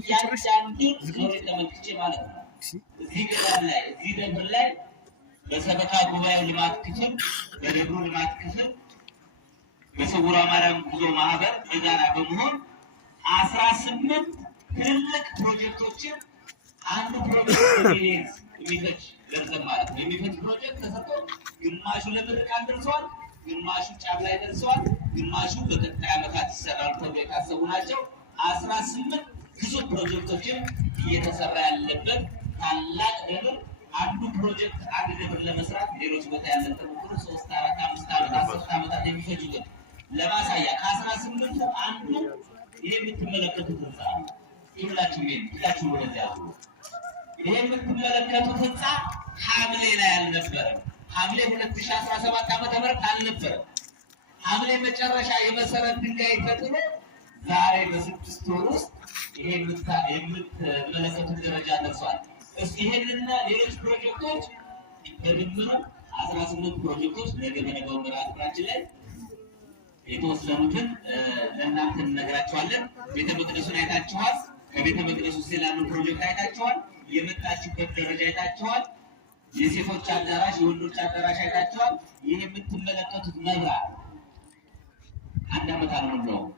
እያንዳንዱን ዞሬ ተመልክቼ ማለት ነው። እዚህ ገዳም ላይ እዚህ ደብር ላይ በሰበካ ጉባኤው ልማት ክፍል በደብሩ ልማት ክፍል በስውሯ ማርያም ጉዞ ማህበር በጋራ በመሆን 18 ትልቅ ፕሮጀክቶችን አንዱ ፕሮጀክት ሚሊየን የሚፈጅ ገንዘብ ማለት ነው የሚፈጅ ፕሮጀክት ተሰርቶ ግማሹ ለምርቃት ደርሷል፣ ግማሹ ጫፍ ላይ ደርሷል፣ ግማሹ በቀጣይ ዓመታት ይሰራሉ ተብሎ የታሰቡ ናቸው። 18 ብዙ ፕሮጀክቶችን እየተሰራ ያለበት ታላቅ ደብር አንዱ ፕሮጀክት አንድ ደብር ለመስራት ሌሎች ቦታ ያለ ተሞክሮ 3 4 5 ዓመታት 10 ዓመታት የሚፈጅበት ለማሳያ ከ18ቱ አንዱ ይሄ የምትመለከቱት ህንፃ ሁላችሁ ወደዚያ ይሄ የምትመለከቱት ህንፃ ሐምሌ ላይ አልነበረም። ሐምሌ 2017 ዓመተ ምህረት አልነበረም። ሐምሌ መጨረሻ የመሰረት ድንጋይ ተጥሎ ዛሬ በ6 ወር ውስጥ ይሄ የምትመለከቱት ደረጃ ደርሷል። ይሄንና ሌሎች ፕሮጀክቶች በድምሩ 18 ፕሮጀክቶች ነገ በነገው ምዕራፍ ስራችን ላይ የተወሰኑትን ለእናንተ እንነግራችኋለን። ቤተ መቅደሱን አይታችኋል። ከቤተ መቅደሱ ስላሉ ፕሮጀክት አይታችኋል። የመጣችሁበት ደረጃ አይታችኋል። የሴቶች አዳራሽ፣ የወንዶች አዳራሽ አይታችኋል። ይህ የምትመለከቱት መብራት 1 ዓመት አልሞላውም።